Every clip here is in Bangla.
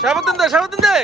শাহাবুদ্দিন দে শাহাবুদ্দিন দে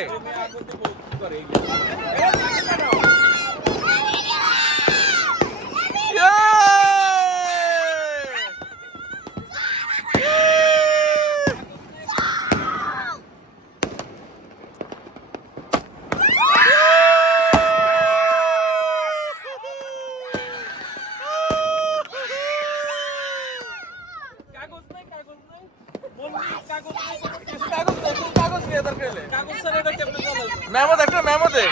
মেমো দেখ মেমো দে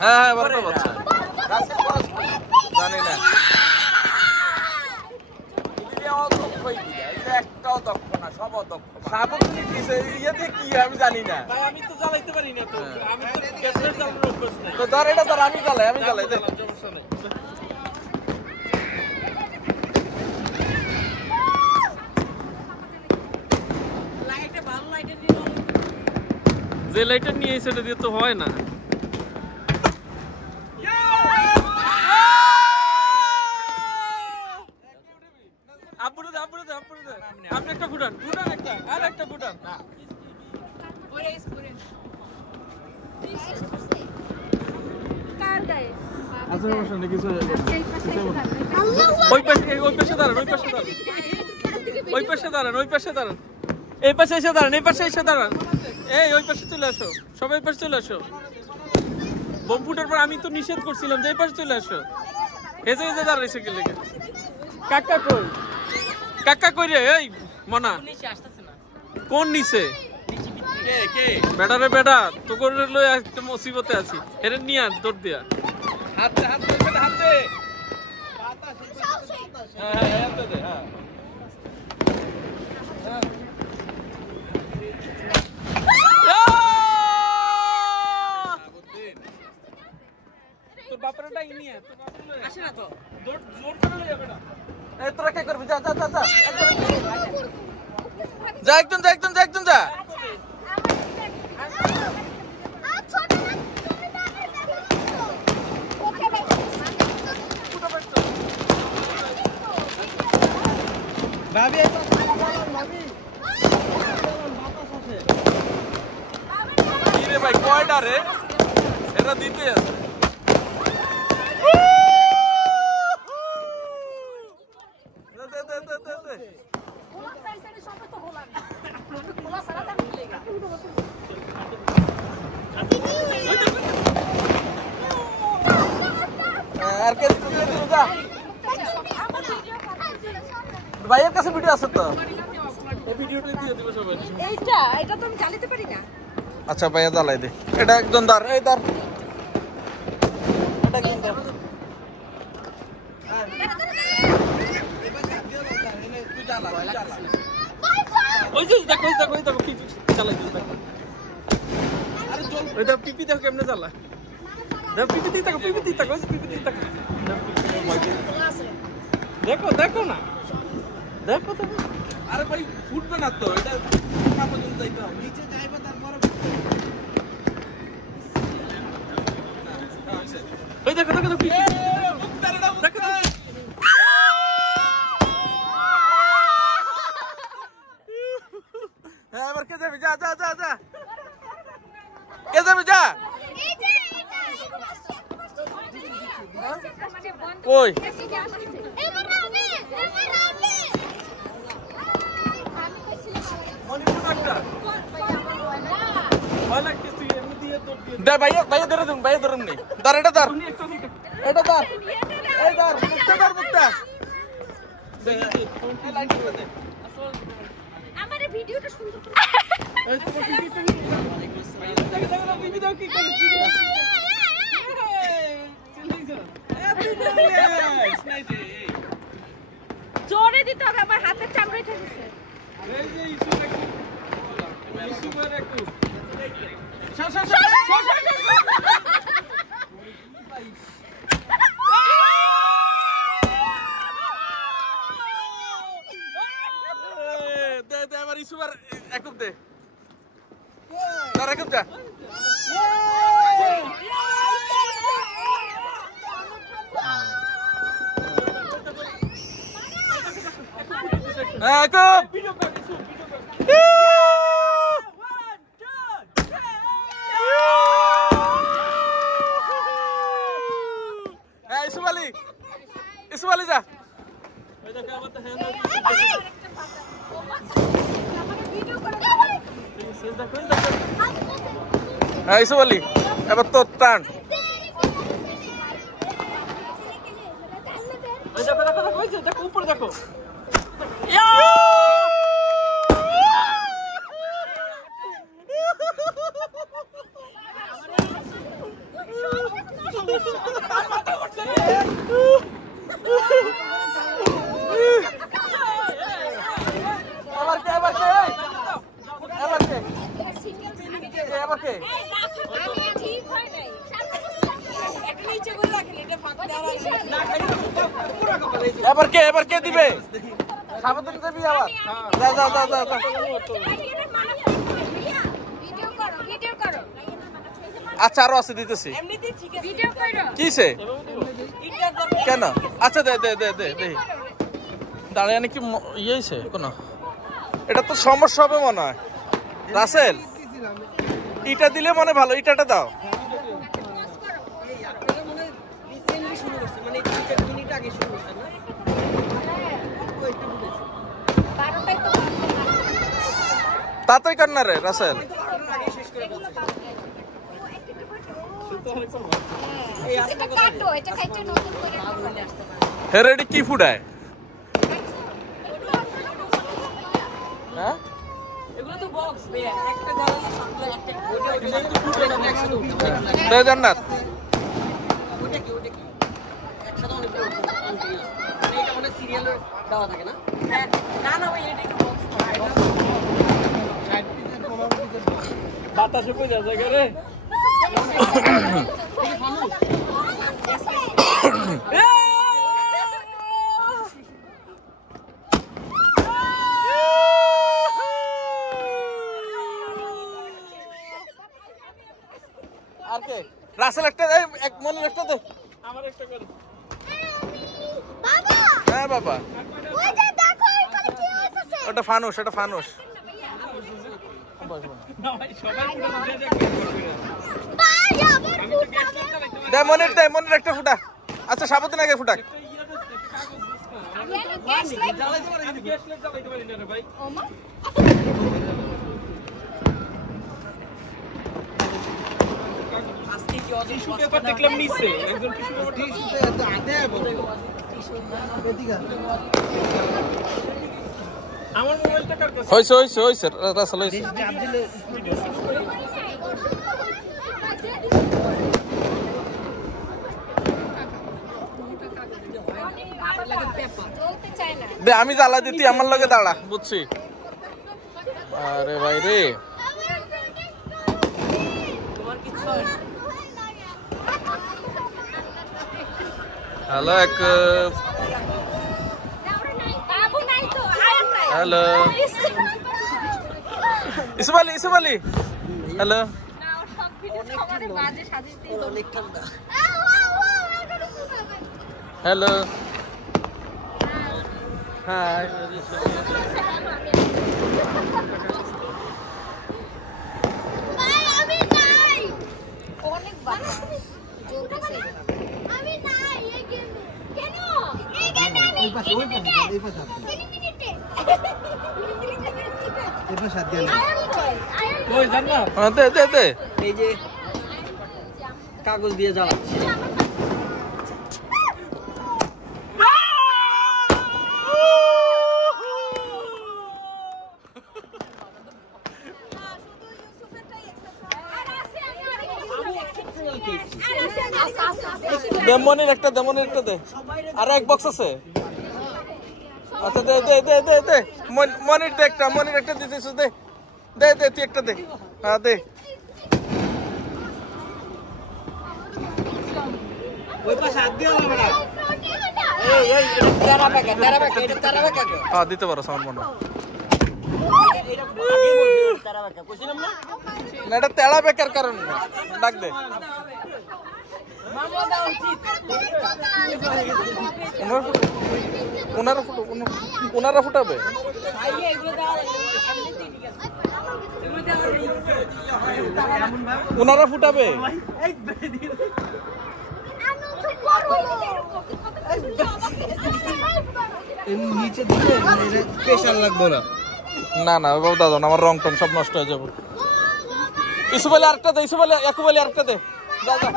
হ্যাঁ বড়টা বাচ্চা জানি না আমি জানি না আমি তো জ্বালাইতে পারি না তো আমি তো গ্যাসের জ্বালানোর অভ্যাস নাই তো ধর এটা ধর আমি জ্বালাই সমস্যা নেই লাইটে ভালো লাইটে নিয়ে যে লাইটটা নিয়ে সেটা দিয়ে তো হয় না আপনি একটা ফুটান একটা আর একটা ফুটান ওই পাশে দাঁড়ান এই পাশে এসে দাঁড়ান এই ওই পাশে চলে আসো সবাই পাশে চলে আসো বোম ফুটার পর আমি তো নিষেধ করছিলাম যে এই পাশে চলে আসো হেজে দাঁড়াইছে কি লেগে কাকা কই রে এই মনা কোন নিচে বেটা রে বেটা তো করে লই একটা মুসিবতে আছি এর নিয়া দৌড় দিয়া হাত দে হ্যাঁ হাত দে হ্যাঁ তোর বাপরেটা নিয়ে তোর বাপরে আসে না তো দৌড় করে লই যাবে না এই তোরা কি করবি যা একজন যা ভাবি রে ভাই কয়টা রে এটা দিতে আছে ভাইয়ের কাছে ভিডিও আছে তো এই ভিডিওটা দিয়ে দিব সবাই এটা তো আমি জ্বালাতে পারি না আচ্ছা ভাইয়া জ্বালাই দে এটা একজন দাঁড় এই দাঁড় এটা একজন দাঁড় তুই জ্বালা ওই যে দেখো কি জ্বালাই দে দেখো আরে জল ওইটা পিপি দেখো কেমনে জ্বালা দেখো পিপি দেখো দেখো না দেখো আরে ভাই ফুটবে না তো এটা না পর্যন্ত যাইতে হবে নিচে যাইবা তারপরে ওই দেখো হ্যাঁ এবার কে যাবে যা কে যাবে যা কই ভাইয়া ধরুন নি আমার ভিডিওটা সুন্দর জোরে দিতে হবে আমার হাতের চামড়ায় ঠেকেছে দে রেকব যা ইসমালি যা ইসমালি এবার তো টান দেখো উপরে দেখো এবার কে দিবে সাবধান দিবি আবার যা যা যা যা আচ্ছা আরো আছে দিতেছি কিসে কেন আচ্ছা দে দে দে দে দে দাঁড়িয়ে নাকি ইয়েছে কোন এটা তো সমস্যা হবে মনে হয় রাসেল ইটা দিলে মনে ভালো ইটাটা দাও তাড়াতাড়ি কর না রে রাসেল হে রেডি কি ফুড আয় হ্যাঁ জান্নাত বাতাসে কই যা জায়গা রে আর কে রাসেল একটা এক মনে একটা দে আমার একটা করে বাবা হ্যাঁ বাবা ওই যে দেখো এখানে কি হইছে ওটা ফানুস না ভাই সবাই পুরো উঠে যায় ভাই আবার ফুটা দে মনের একটা ফুটা আচ্ছা সাবধানে আগে ফুটা গ্যাস লাইট জ্বালাইতে পারি না রে ভাই ওমা আজকে কি টিস্যু পেপার দেখলাম নিচে একজন টিস্যু পেপার টিস্যুতে এত আতে বলে আমার মোবাইলটা কার কাছে হইছে রাসেল হইছে চাপ দিলে দে আমি জ্বালা দিতি আমার লগে দাঁড়া বুঝছি আরে ভাই রে হ্যালো এক হ্যালো ইসমালি হ্যালো হ্যালো হাই এই যে কাগজ দিয়ে জ্বালাচ্ছে মনির একটা দে আর এক বক্স আছে আচ্ছা দে মনির একটা দিতেছ দে তুই একটা দে হ্যাঁ দে ওই পাশে হাত দিয়ে আমরা এই তেরা প্যাকেট এটা তেরা প্যাকেট হ্যাঁ দিতে পারো সামান মনে না এটা তেড়া বেকার কারণ ডাক দে ওনারা ফুটাবে ওনারা ফুটাবে নিচে দিলে স্পেশাল লাগবে না না না বাবু দাদা আমার রং টং সব নষ্ট হয়ে যাবে ইসু বলে আরেকটা দে ইসু বলে একু বলে আরেকটা দে যা যা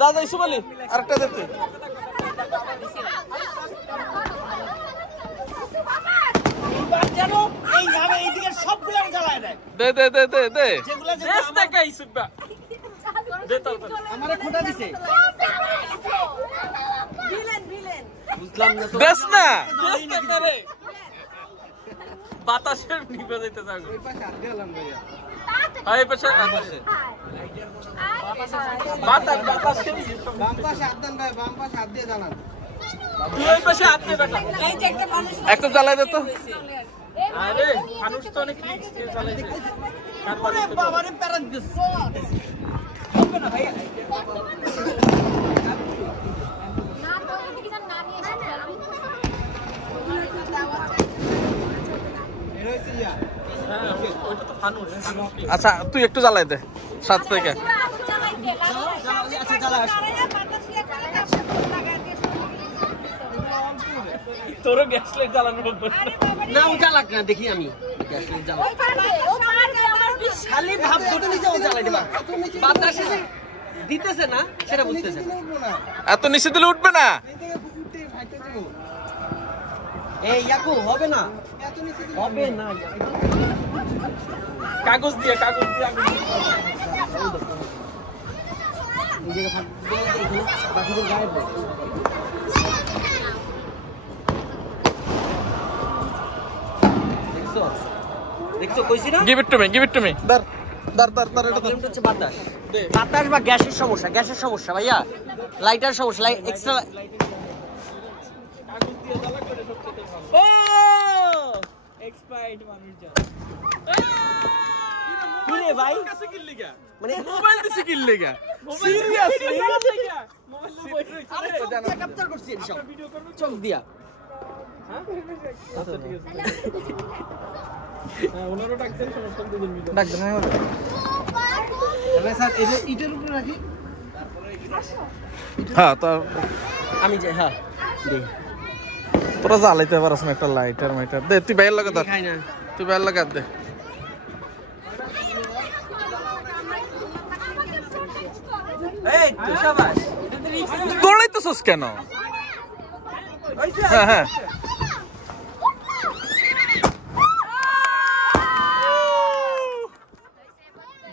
যা যা ইসু বলে আরেকটা দে তুই দে দে দে দে দে আমারে খোটা দিছে দেশ না বাতাসের নিভে যেতে থাকো ওই পাশে হাত দিলাম ভাইয়া এই পাশে বাতাস বাতাসের বাম পাশে হাত দেন ভাই বাম পাশে হাত দিয়ে জানান তুই ওই পাশে হাত দে বেটা একটা জ্বালাই দে তো আরে মানুষ তো অনেক রিস্ক কে জ্বালাইছে আরে বাবারে প্যারা দিছে হবে না ভাইয়া আচ্ছা তুই একটু জ্বালাই দে 7 থেকে তোর গ্যাস লাইট জ্বালানো না ও জ্বালাক না দেখি আমি গ্যাস লাইট জ্বালা খালি ভাব দুটো নিচে ও জ্বালাই দিবা বাতাসে দিতেছে না সেটা বুঝতেছে না এত নিচে দিলে উঠবে না এই ইয়াকু হবে না হবে না কাগজ দিয়ে আগুন নিজেকে ফাঁক দিয়ে বাকিদের গায়ে পড়ে দেখছো কইছি না গিভ ইট টু মি দার এটা প্রবলেমটা হচ্ছে বাতাস বাতাস বা গ্যাসের সমস্যা ভাইয়া লাইটার সমস্যা এক্সট্রা ও এক্সপায়ার্ড মানুষজন কিরে ভাই কাছে কি লাগা মানে মোবাইল দিছি কি লাগা সিরিয়াসলি মোবাইল ক্যাপচার করছি সব চোখ দিয়া ওনারও ডাকছেন সমস্যা দুজন মিলে ডাকবেন হ্যাঁ ভাই স্যার এই যে ইটের উপরে রাখি হ্যাঁ তো আমি যে হ্যাঁ দে তোরা জ্বালাইতে পারছ না একটা লাইটার মাইটার দে তুই বাইরে লাগা খাই না তুই বাইরে লাগা দে এই তো শাবাশ দৌড়াইতেছস কেন হ্যাঁ হ্যাঁ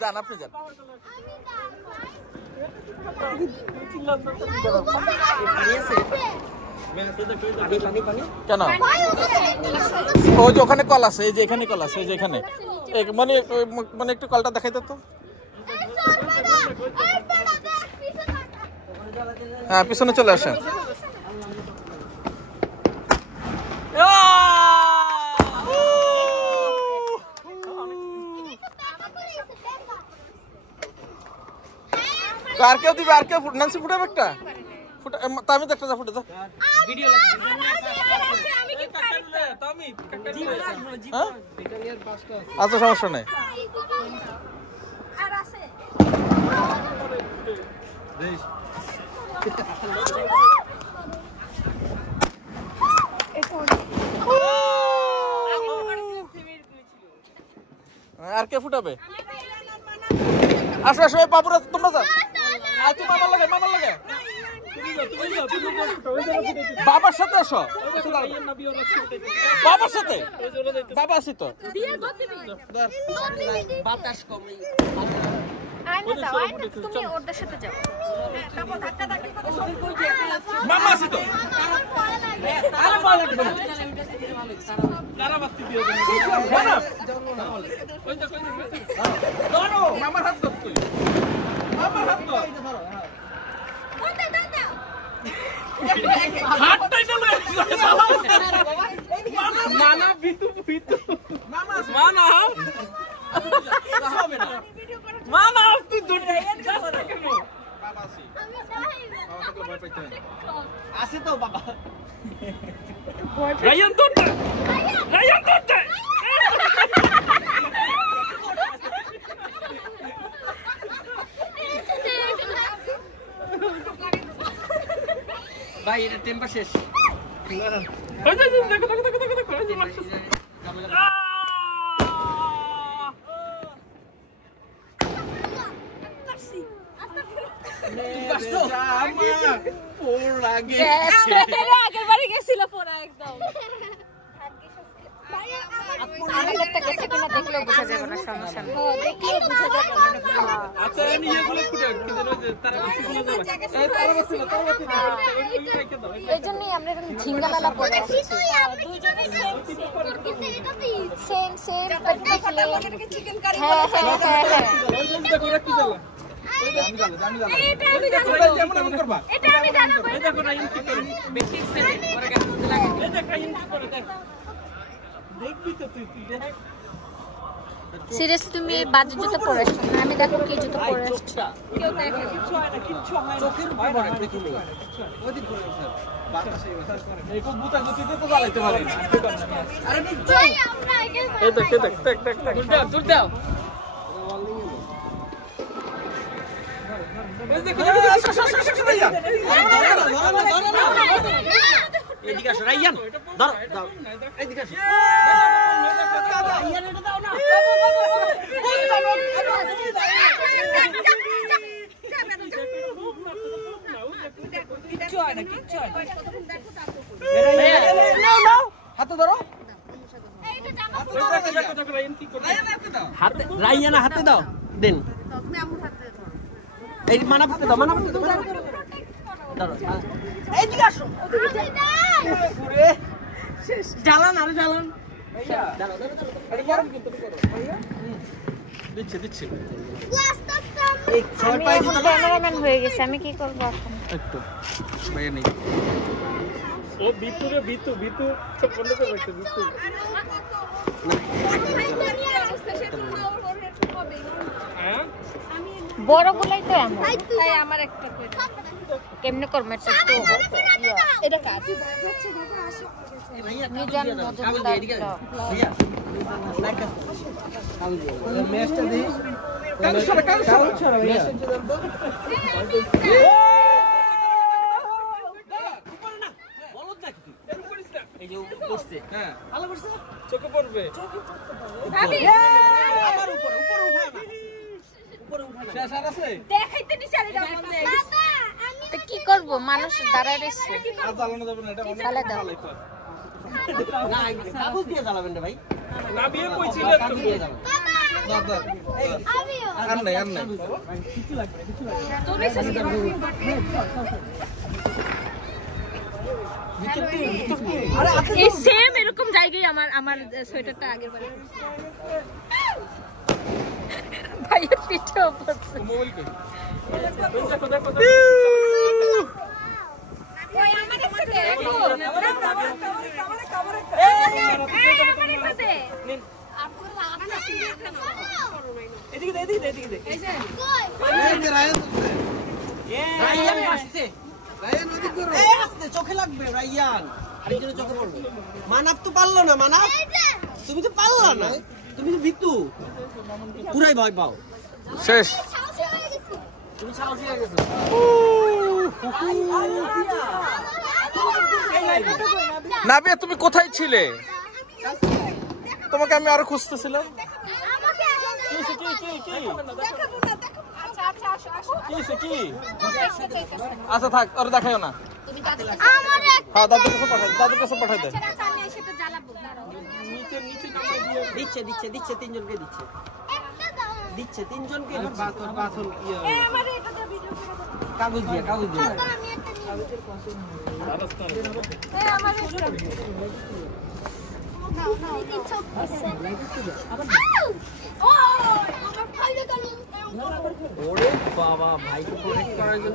যান আপনি যান কেন ওই যে ওখানে কল আছে এই যে এখানে কল আছে এই যে এখানে মানে একটু কলটা দেখাইতে তো হ্যাঁ পিছনে চলে আসেন আর কেউ দিবে আর কেউ নান্সি ফুটাবে একটা ফুটা তামিদ একটা যা ফুটে যা ভিডিও আচ্ছা সমস্যা নাই আর কে ফুটাবে আসো আসো বাবুরা তোমরা যাও আর তুই মামার লাগে বাবার সাথে আসো বাবার সাথে বাবা আছি তো বাতাস কমে তুমি ওদের সাথে যাও মামা আছি তো আরে বল লাগবে না কারা বাতি দিও ওই দেখো ধরো মামার হাত ধর তুই মামার হাত ধর হাতটাই চলে না না ভিতু মামা হবে না মানা তুই দৌড় কেন আছে তো বাবা রায়ান দৌড় রায়ান দৌড় ভাই এটা টেম্পার শেষ দেখো দেখো দেখো দেখো দেখো আগের বারে গেছিল পুরো একদম আমাদেরটা গেছে কিনা দেখলেও বোঝা যাবে না, সমস্যা নেই। দেখলেও বোঝা যাবে আচ্ছা এনে এগুলো ফুটে কি যেন যে তারা বসিগুলো দেবে এই তারা বসিগুলো ওই রাখে দাও এই জন্যই আমরা এরকম ঝিঙ্গালালা পরে আসছি। সেম সেম বাট দেখলে চিকেন কারি হ্যাঁ হ্যাঁ হ্যাঁ হ্যাঁ ওই যে দেখো রাখি জ্বালা এটা আমি জানো এটা আমি জানো এই দেখো রায়ান কি করে বেশি সেম পরে গাছ মধ্যে লাগে এই দেখ রায়ান কি করে দেখ দেখবি তো তুই দেখ সিরিয়াসলি তুমি বাজে জুতো পরে আসছো না, আমি দেখো কি জুতো পরে আসছো। কেউ দেখে কিচ্ছু হয় না কিচ্ছু হয় না চোখের উপর পড়ে দেখলে ওদিক করে স্যার বাতাসে এই খুব বুতা গতিতে তো চালাতে পারে না আরে ভাই আমরা আগে এই দেখ এই দেখ দেখ দেখ দেখ দূর দাও এই দেখো এদিকে আসো রাইয়ান ধরো দাও এদিকে আসো রাইয়ান এটা দাও না হাতে ধরো হাতে রাইয়ানা হাতে দাও দেন এই মানা হাতে দাও মানা হাতে দাও ধরো এইদিকে আসো পুরে শেষ জ্বালান আর জ্বালান দিচ্ছে দিচ্ছে এই ছয় আমি পায়ে এখন ক্যামেরাম্যান হয়ে গেছে, আমি কি করবো এখন? একটু বাইরে নেই ও ভিতরে ভিতু চোখ বন্ধ করে রাখছে ভিতু হ্যাঁ বড়গুলাই তো এমন। তাই আমার একটা করে কেমনে করবো এটা তো এটা কাট মিজান মজুমদার তো। ম্যাচটা দেই কাল ছড়া ভাইয়া এই যে বসছে হ্যাঁ ভালো করছে চোখে পড়বে ভাবি আমার উপরে উপরে উঠায় না উপরে উঠায় না শেষ আর আছে দেখাইতে দিছি আর এটা বন্ধ হয়ে গেছে তো কি করবো, মানুষ দাঁড়ায় রয়েছে। আর জ্বালানো যাবে না এটা অনেক চালা দাও। ভালো তো না কাগজ দিয়ে জ্বালাবেন রে ভাই না বিয়ে কইছিল তো কাগজ দিয়ে জ্বালাবেন দাও দাও আর নাই তোর এসে এই সেম এরকম জায়গায় আমার সোয়েটারটা আগের বারে ভাইয়ের পিঠেও পড়ছে। মোবাইল কই দেখো দেখো ওই আমার একটা দে রাইয়ান আসছে রাইয়ান ওদিক করো এই আসছে চোখে লাগবে রাইয়ান আরেকজন চোখে পড়বে মানাপ তো পারলো না মানাপ তুমি তো পারলা না তুমি তো ভিতু পুরাই ভয় পাও শেষ তুমি সাহসী হয়ে গেছো নাবিয়া তুমি কোথায় ছিলে তোমাকে আমি আরো খুঁজতেছিলাম কি আচ্ছা থাক আর দেখাইও না হ্যাঁ দাদুর কাছে পাঠাই দে দিচ্ছে দিচ্ছে দিচ্ছে তিনজনকে দিচ্ছে দিচ্ছে তিনজনকে কাগজ দিয়ে কাগজ দিয়ে ওরে বাবা ভাইকে প্রোটেক্ট করার জন্য